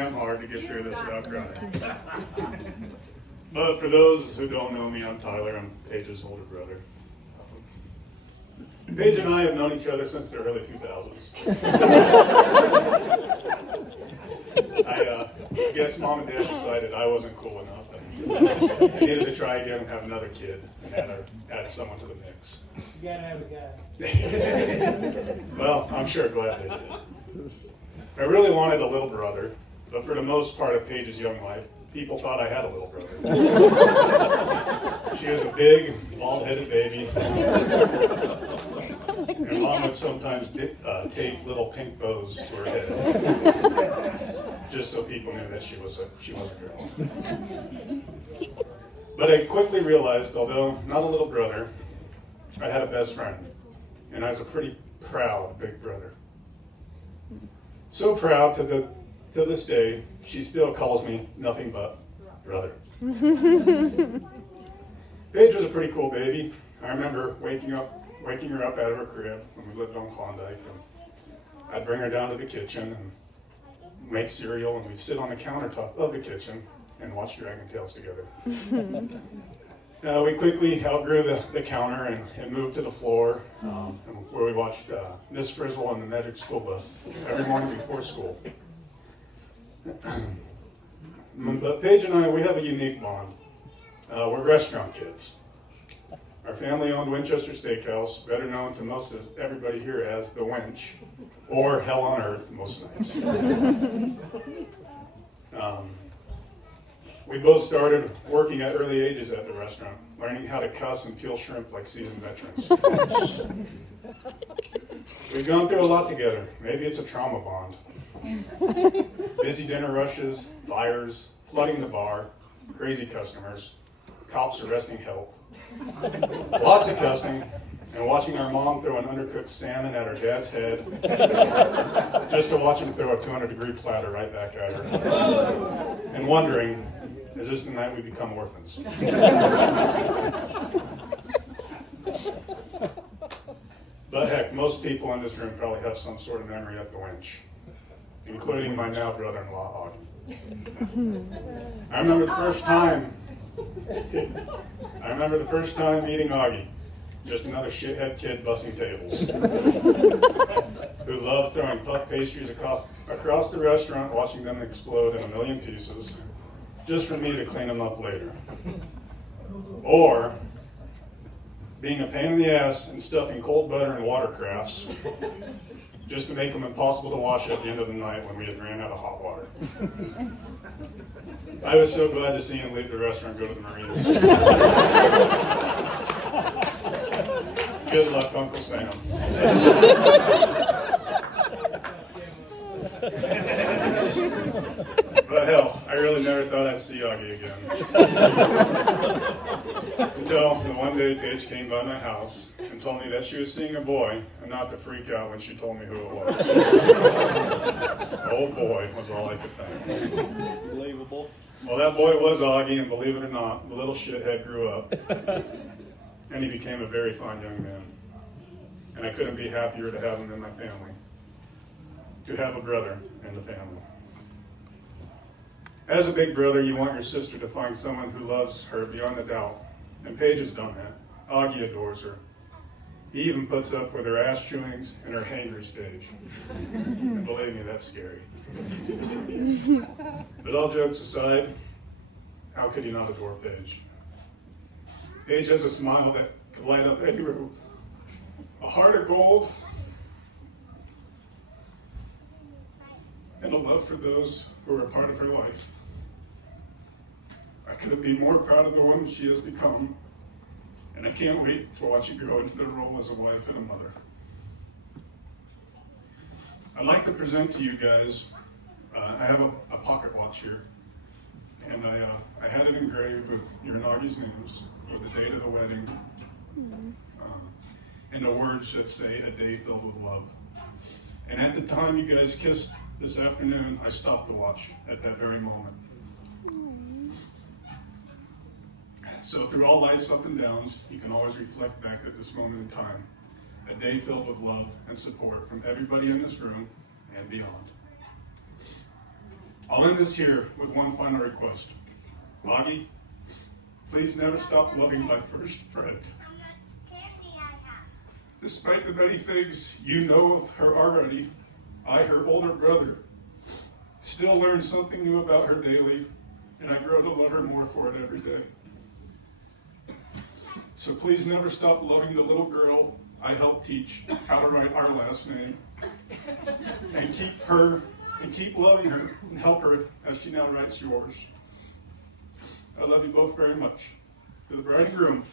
damn hard to get through this without crying. But for those who don't know me, I'm Tyler. I'm Paige's older brother. Paige and I have known each other since the early 2000s. I guess Mom and Dad decided I wasn't cool enough. I needed to try again and have another kid and add someone to the mix. You gotta have a guy. Well, I'm sure glad they did. I really wanted a little brother, but for the most part of Paige's young life, people thought I had a little brother. She was a big, bald-headed baby. And Mom would sometimes tape little pink bows to her head, just so people knew that she was a girl. But I quickly realized, although not a little brother, I had a best friend, and I was a pretty proud big brother. So proud to this day, she still calls me nothing but brother. Paige was a pretty cool baby. I remember waking her up out of her crib when we lived on Klondike, and I'd bring her down to the kitchen and make cereal, and we'd sit on the countertop of the kitchen and watch Dragon Tales together. We quickly outgrew the counter and moved to the floor, where we watched Miss Frizzle and the Magic School Bus every morning before school. But Paige and I, we have a unique bond. We're restaurant kids. Our family owned Winchester Steakhouse, better known to most of everybody here as the Winch, or Hell on Earth most nights. We both started working at early ages at the restaurant, learning how to cuss and peel shrimp like seasoned veterans. We've gone through a lot together. Maybe it's a trauma bond. Busy dinner rushes, fires, flooding the bar, crazy customers, cops arresting help, lots of cussing, and watching our mom throw an undercooked salmon at our dad's head, just to watch him throw a 200-degree platter right back at her, and wondering, is this the night we become orphans? But heck, most people in this room probably have some sort of memory at the Winch, including my now brother-in-law, Augie. I remember the first time meeting Augie, just another shithead kid bussing tables, who loved throwing puff pastries across the restaurant, watching them explode in a million pieces, just for me to clean them up later. Or being a pain in the ass and stuffing cold butter and watercrafts, just to make them impossible to wash at the end of the night when we had ran out of hot water. I was so glad to see him leave the restaurant and go to the Marines. Good luck, Uncle Sam. But hell, I really never thought I'd see Augie again. Until one day Paige came by my house and told me that she was seeing a boy and not to freak out when she told me who it was. Oh boy, was all I could think. Unbelievable. Well, that boy was Augie, and believe it or not, the little shithead grew up. And he became a very fine young man. And I couldn't be happier to have him in my family. To have a brother in the family. As a big brother, you want your sister to find someone who loves her beyond a doubt. And Paige has done that. Augie adores her. He even puts up with her ass chewings and her hangry stage. And believe me, that's scary. But all jokes aside, how could you not adore Paige? Paige has a smile that could light up any room. A heart of gold. And a love for those who are a part of her life. I couldn't be more proud of the woman she has become, and I can't wait to watch you grow into the role as a wife and a mother. I'd like to present to you guys, I have a pocket watch here, and I had it engraved with your and Augie's names, with the date of the wedding, and the words that say, "A day filled with love." And at the time you guys kissed this afternoon, I stopped the watch at that very moment. So through all life's up and downs, you can always reflect back at this moment in time. A day filled with love and support from everybody in this room and beyond. I'll end this here with one final request. Augie, please never stop loving my first friend. Despite the many things you know of her already, I, her older brother, still learn something new about her daily, and I grow to love her more for it every day. So please never stop loving the little girl I helped teach how to write our last name, and keep loving her and help her as she now writes yours. I love you both very much. To the bride and groom,